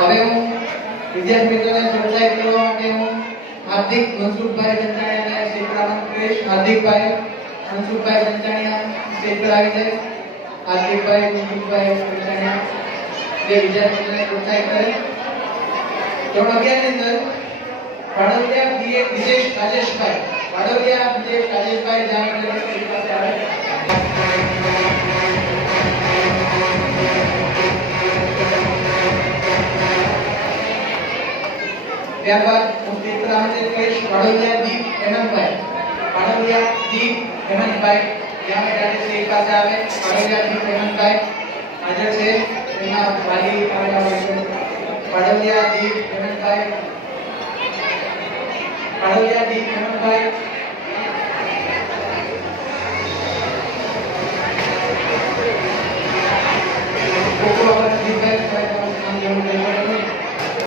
હવે હું વિદ્યાર્થી મિત્રોને પ્રોત્સાહિત કરવા માટે હું હાર્દિક મનસુખભાઈ સંચાણિયાને સ્ટેજ પર આમંત્રિત કરીશ. હાર્દિકભાઈ મનસુખભાઈ સંચાણિયા સ્ટેજ પર આવી જાય. હાર્દિકભાઈ મનસુખભાઈ સંચાણિયા જે વિદ્યાર્થી મિત્રોને પ્રોત્સાહિત કરે. ધોરણ 11 ની અંદર વાડોદિયા વિજેશ રાજેશભાઈ, વાડોદિયા વિજેશ રાજેશભાઈ જાણ સ્ટેજ પાસે આવે. ત્યારબાદ હું સ્ટેજ પર આમંત્રિત કરીશ વાડોદિયા દીપ હેમંતભાઈ, વાડોદિયા દીપ હેમંતભાઈ જાણે જાણે સ્ટેજ પાસે આવે. વાડોદિયા દીપ હેમંતભાઈ હાજર છે, એમના વાલી આવેલા હોય છે. વાડોદિયા દીપ હેમંતભાઈ, વાડોદિયા દીપ હેમંતભાઈ